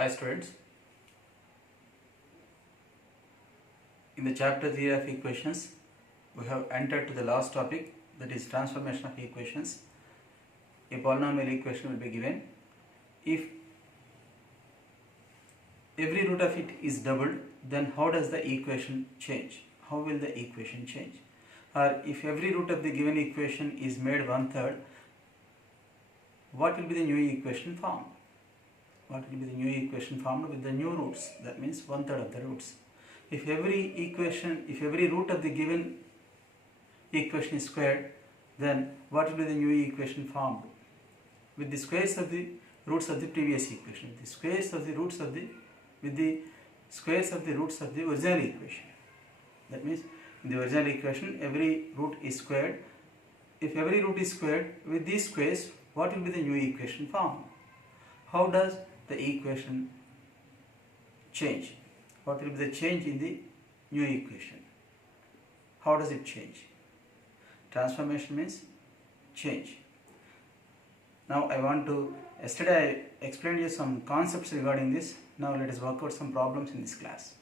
Hi students, in the chapter 3 of equations, we have entered to the last topic, that is transformation of equations. A polynomial equation will be given. If every root of it is doubled, then how does the equation change? How will the equation change? Or if every root of the given equation is made 1/3, what will be the new equation formed? What will be the new equation formed with the new roots? That means 1/3 of the roots. If every root of the given equation is squared, then what will be the new equation formed? With the squares of the roots of the previous equation, with the squares of the roots of the original equation. That means in the original equation, every root is squared. If every root is squared, with these squares, what will be the new equation formed? How does the equation change? What will be the change in the new equation? How does it change? Transformation means change. Now yesterday I explained you some concepts regarding this. Now let us work out some problems in this class.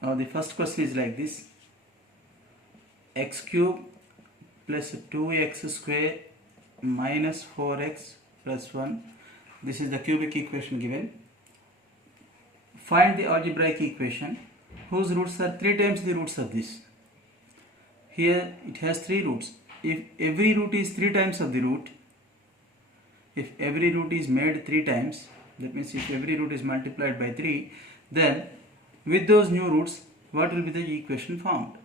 Now the first question is like this: x cube plus 2x square minus 4x plus 1. This is the cubic equation given. Find the algebraic equation whose roots are 3 times the roots of this. Here it has 3 roots. If every root is 3 times of the root, if every root is made 3 times, that means if every root is multiplied by 3, then with those new roots, what will be the equation formed?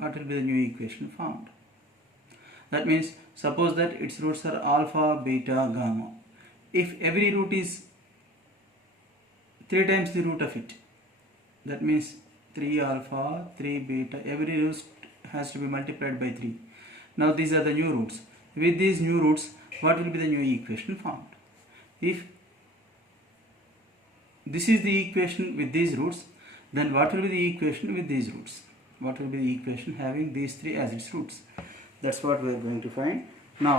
What will be the new equation formed? That means, suppose that its roots are alpha, beta, gamma. If every root is 3 times the root of it, that means 3 alpha, 3 beta, every root has to be multiplied by 3. Now these are the new roots. With these new roots, what will be the new equation formed? If this is the equation with these roots, then what will be the equation with these roots? What will be the equation having these 3 as its roots? That's what we are going to find. Now,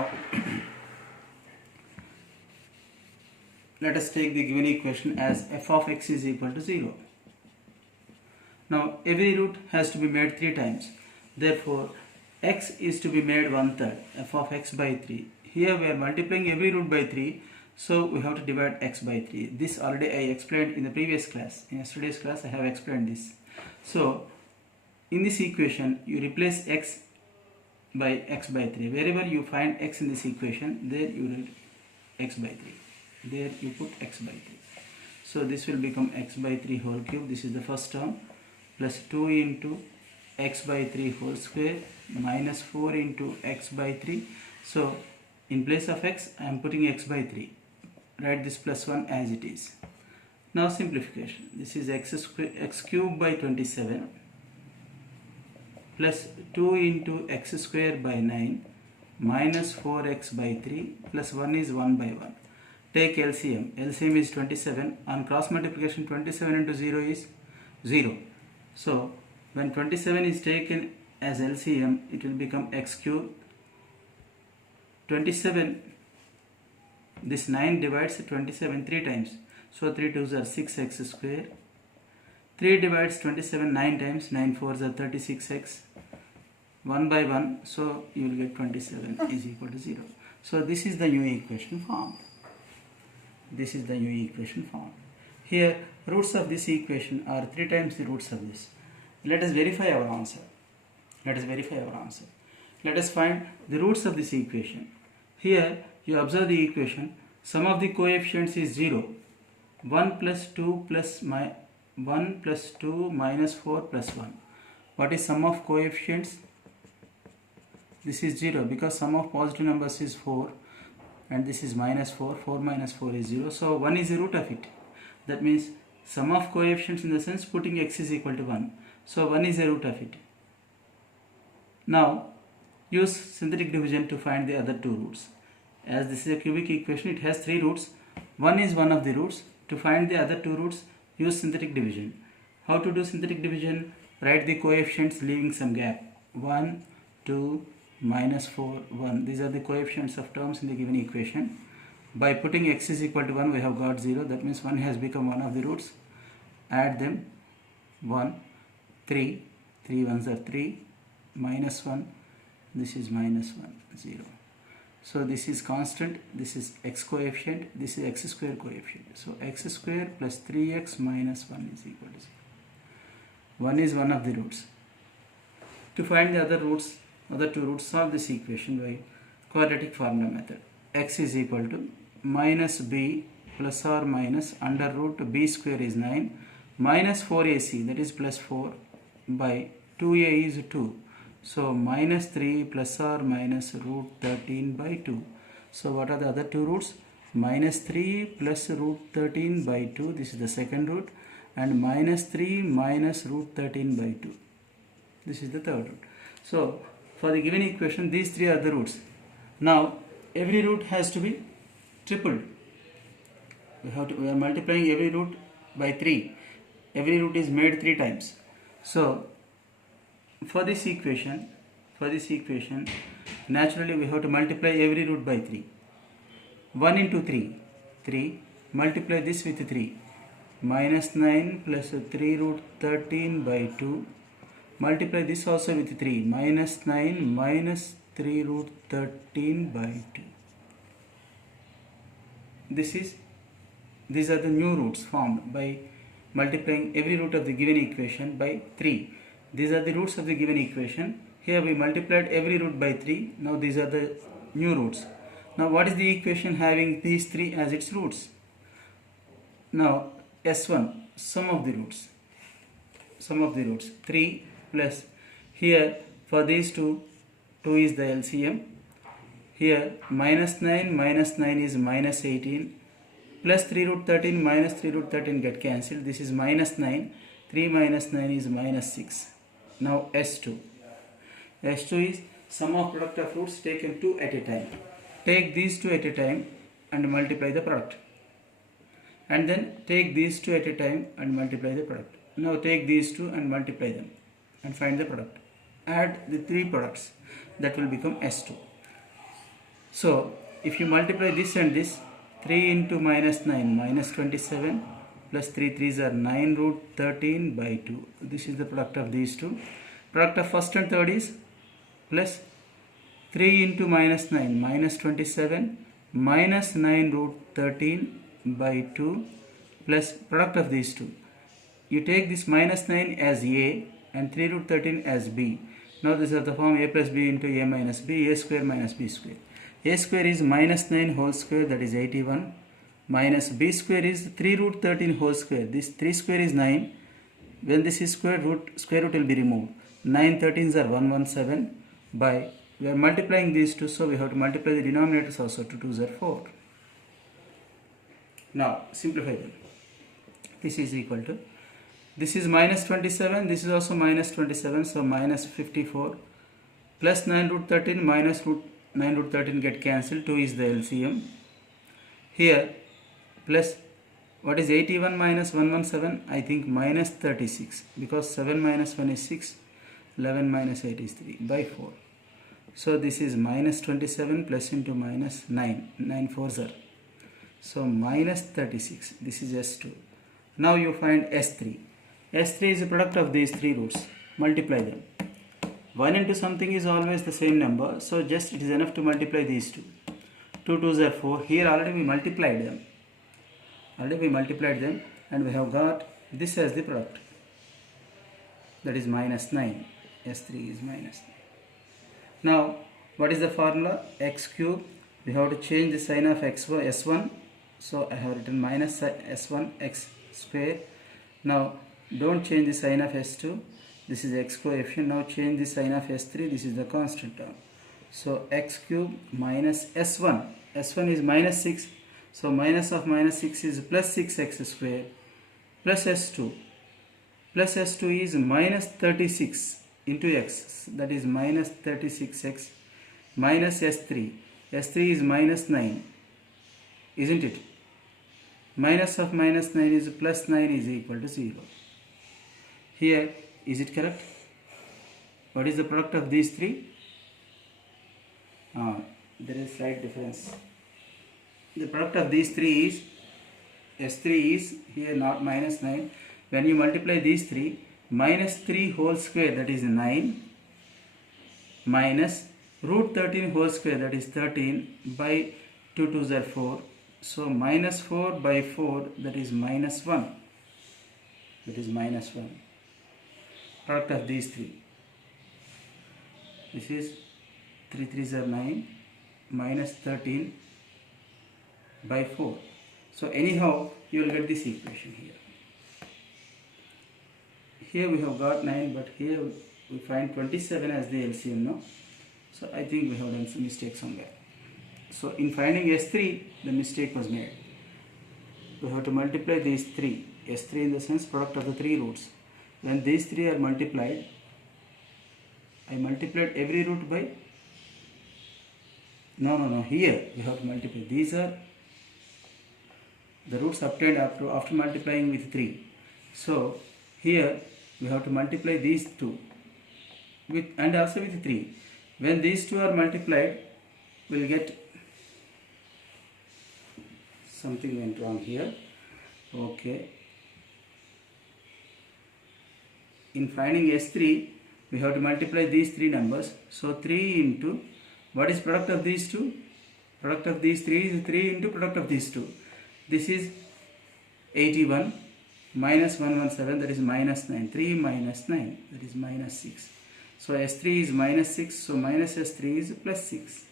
let us take the given equation as f of x is equal to 0. Now, every root has to be made 3 times. Therefore, x is to be made 1/3, f of x by 3. Here we are multiplying every root by 3. So we have to divide x by 3. This already I explained in the previous class. In yesterday's class I have explained this. So in this equation you replace x by x by 3. Wherever you find x in this equation, there you write x by 3. There you put x by 3. So this will become x by 3 whole cube. This is the first term, plus 2 into x by 3 whole square minus 4 into x by 3. So in place of x I am putting x by 3. Write this plus 1 as it is. Now simplification. This is x cube by 27 plus 2 into x square by 9 minus 4x by 3 plus 1 is 1 by 1. Take LCM. LCM is 27. On cross multiplication, 27 into 0 is 0. So when 27 is taken as LCM, it will become x cube. 27, this 9 divides 27 3 times. So 3 2s are 6x square. 3 divides 27 9 times. 9 4s are 36x. 1 by 1. So you will get 27 is equal to 0. So this is the new equation formed. This is the new equation formed. Here roots of this equation are 3 times the roots of this. Let us verify our answer. Let us find the roots of this equation. Here you observe the equation. Sum of the coefficients is 0. 1 plus 2 plus 1 plus 2 minus 4 plus 1. What is sum of coefficients? This is 0 because sum of positive numbers is 4 and this is minus 4. 4 minus 4 is 0. So 1 is the root of it. That means sum of coefficients in the sense putting x is equal to 1. So 1 is the root of it. Now use synthetic division to find the other 2 roots. As this is a cubic equation, it has 3 roots. 1 is one of the roots. To find the other 2 roots, use synthetic division. How to do synthetic division? Write the coefficients leaving some gap. 1, 2, minus 4, 1. These are the coefficients of terms in the given equation. By putting x is equal to 1, we have got 0. That means 1 has become one of the roots. Add them. 1, 3. 3 ones are 3. Minus 1. This is minus 1, 0. So this is constant, this is x coefficient, this is x square coefficient. So x square plus 3x minus 1 is equal to 0. 1 is one of the roots. To find the other two roots, solve this equation by quadratic formula method. X is equal to minus b plus or minus under root b square is 9 minus 4ac, that is plus 4, by 2a is 2. So minus 3 plus or minus root 13 by 2. So what are the other two roots? Minus 3 plus root 13 by 2, this is the second root, and minus 3 minus root 13 by 2. This is the third root. So for the given equation, these three are the roots. Now every root has to be tripled. We are multiplying every root by 3. Every root is made 3 times. So for this equation, naturally we have to multiply every root by 3. 1 into 3, 3. Multiply this with 3. Minus 9 plus 3 root 13 by 2. Multiply this also with 3. Minus 9 minus 3 root 13 by 2. These are the new roots formed by multiplying every root of the given equation by 3. These are the roots of the given equation. Here we multiplied every root by 3. Now these are the new roots. Now what is the equation having these 3 as its roots? Now S1, sum of the roots. 3 plus, here for these two, 2 is the LCM. Here minus 9 is minus 18. Plus 3 root 13 minus 3 root 13 get cancelled. This is minus 9. 3 minus 9 is minus 6. Now S2. S2 is sum of product of roots taken 2 at a time. Take these 2 at a time and multiply the product. And then take these 2 at a time and multiply the product. Now take these 2 and multiply them and find the product. Add the 3 products. That will become S2. So if you multiply this and this, 3 into minus 9, minus 27, plus 3 3s are 9 root 13 by 2. This is the product of these two. Product of first and third is plus 3 into minus 9, minus 27, minus 9 root 13 by 2, plus product of these two. You take this minus 9 as A and 3 root 13 as B. Now this is the form A plus B into A minus B, A square minus B square. A square is minus 9 whole square, that is 81, minus B square is 3 root 13 whole square. This 3 square is 9. When this is square root will be removed. 9 13s are 117 by, we are multiplying these two, so we have to multiply the denominators also. 2 2s are 4. Now simplify them. This is equal to, this is minus 27, this is also minus 27, so minus 54, plus 9 root 13 minus 9 root 13 get cancelled, 2 is the LCM. Here plus, what is 81 minus 117? I think minus 36, because 7 minus 1 is 6, 11 minus 8 is 3 by 4. So this is minus 27 plus into minus 9, 9 4s are. So minus 36, this is S2. Now you find S3. S3 is a product of these 3 roots. Multiply them. 1 into something is always the same number, so just it is enough to multiply these two. 2 2s are 4. Here already we multiplied them. And we have got this as the product. That is minus 9. S3 is minus 9. Now what is the formula? X cube. We have to change the sign of x1, S1. So I have written minus S1 x square. Now don't change the sign of S2. This is x coefficient. Now change the sign of S3. This is the constant term. So x cube minus S1. S1 is minus 6. So minus of minus 6 is plus 6x square plus S2. Plus S2 is minus 36 into x. That is minus 36x minus S3. S3 is minus 9. Isn't it? Minus of minus 9 is plus 9 is equal to 0. Here Is it correct? What is the product of these three? There is slight difference. The product of these three is S3 is here not minus 9. When you multiply these three, minus 3 whole square, that is 9, minus root 13 whole square, that is 13, by 2 2s are 4. So minus 4 by 4, that is minus 1. That is minus 1. Product of these three. This is 3 3s are 9, minus 13 by 4. So anyhow, you will get this equation here. Here we have got 9, but here we find 27 as the LCM now. So I think we have done some mistake somewhere. So in finding S3, the mistake was made. We have to multiply these three. S3 in the sense product of the three roots. When these three are multiplied, I multiplied every root by... No. Here we have to multiply. These are the roots obtained after multiplying with 3. So here we have to multiply these two with and also with 3. When these two are multiplied, we will get... Something went wrong here. Okay. In finding S3, we have to multiply these three numbers. So 3 into, what is product of these two? Product of these three is 3 into product of these two. This is 81 minus 117, that is minus 9. 3 minus 9, that is minus 6. So S3 is minus 6, so minus S3 is plus 6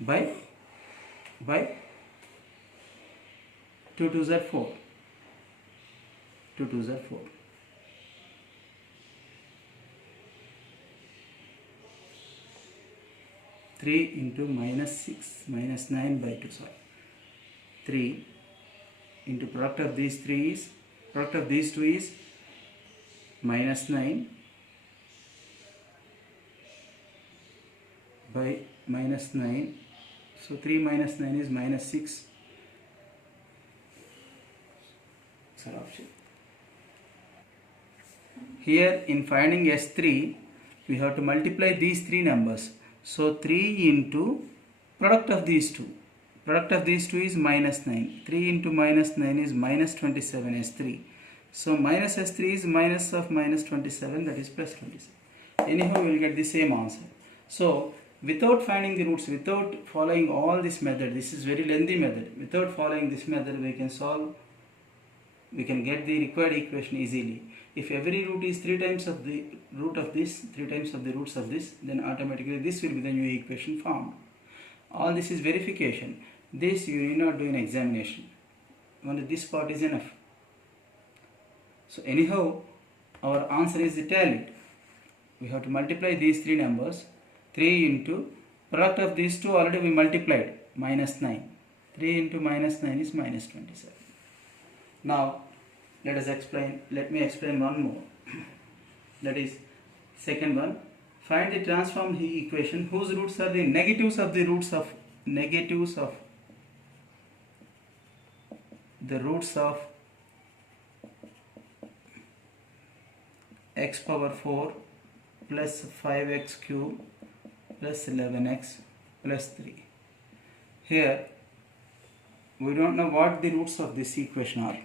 by 2 2s are 4. 2 2s are 4. Three into minus 6 minus 9 by 2, sorry. 3 into product of these three is, product of these two is minus 9 by minus 9. So 3 minus 9 is minus 6. Sorry, option. Here in finding S3, we have to multiply these three numbers. So 3 into product of these two. Product of these two is minus 9. 3 into minus 9 is minus 27 S3. So minus S3 is minus of minus 27, that is plus 27. Anyhow, we will get the same answer. So without finding the roots, without following all this method, this is very lengthy method. Without following this method, we can get the required equation easily. If every root is 3 times of the root of this, 3 times of the roots of this, then automatically this will be the new equation formed. All this is verification. This you need not do an examination. Only this part is enough. So anyhow, our answer is tallied. We have to multiply these three numbers. 3 into product of these two already we multiplied, minus 9. 3 into minus 9 is minus 27. Now let me explain one more. That is second one. Find the transformed equation whose roots are the negatives of the roots of x power 4 plus 5x cube plus 11x plus 3. Here we don't know what the roots of this equation are.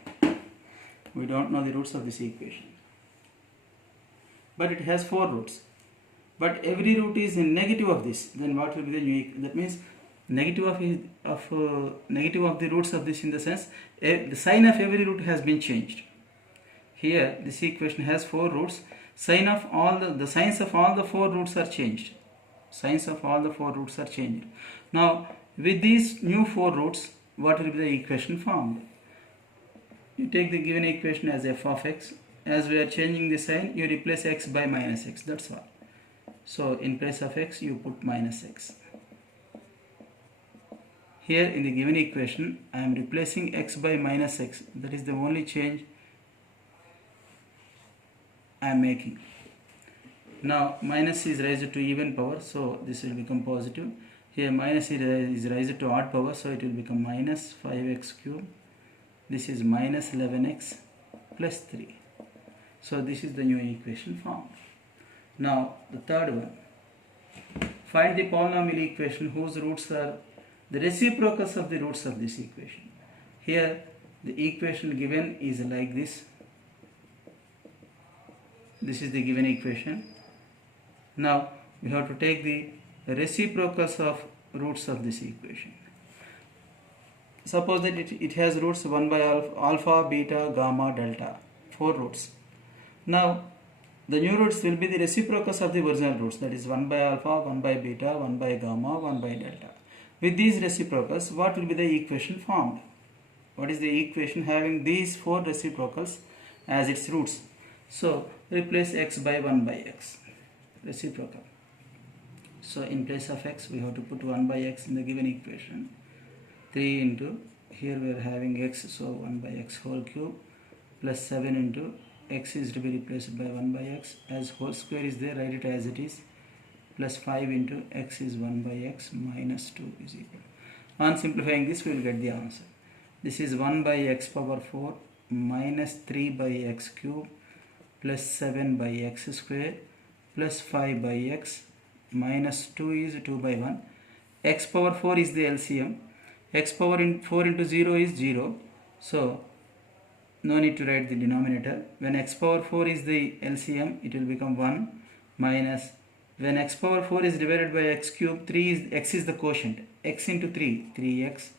We don't know the roots of this equation. But it has 4 roots. But every root is in negative of this. Then what will be the new equation? That means negative of the roots of this, in the sense the sign of every root has been changed. Here this equation has 4 roots. Sign of all the signs of all the 4 roots are changed. Signs of all the 4 roots are changed. Now with these new 4 roots, what will be the equation formed? You take the given equation as f of x. As we are changing the sign, you replace x by minus x. That's all. So in place of x, you put minus x. Here in the given equation, I am replacing x by minus x. That is the only change I am making. Now minus is raised to even power, so this will become positive. Here minus is raised to odd power, so it will become minus 5x cube. This is minus 11x plus 3. So this is the new equation formed. Now the third one. Find the polynomial equation whose roots are the reciprocals of the roots of this equation. Here the equation given is like this. This is the given equation. Now we have to take the reciprocals of roots of this equation. Suppose that it has roots 1 by alpha, beta, gamma, delta, 4 roots. Now the new roots will be the reciprocals of the original roots, that is 1 by alpha, 1 by beta, 1 by gamma, 1 by delta. With these reciprocals, what will be the equation formed? What is the equation having these 4 reciprocals as its roots? So replace x by 1 by x, reciprocal. So in place of x we have to put 1 by x in the given equation. 3 into, here we are having x, so 1 by x whole cube, plus 7 into x is to be replaced by 1 by x, as whole square is there, write it as it is, plus 5 into x is 1 by x minus 2 is equal. On simplifying this we will get the answer. This is 1 by x power 4 minus 3 by x cube plus 7 by x square plus 5 by x minus 2 is 2 by 1. X power 4 is the LCM. X power 4 into 0 is 0. So no need to write the denominator. When x power 4 is the LCM, it will become 1 minus, when x power 4 is divided by x cube, 3 is, x is the quotient. X into 3, 3x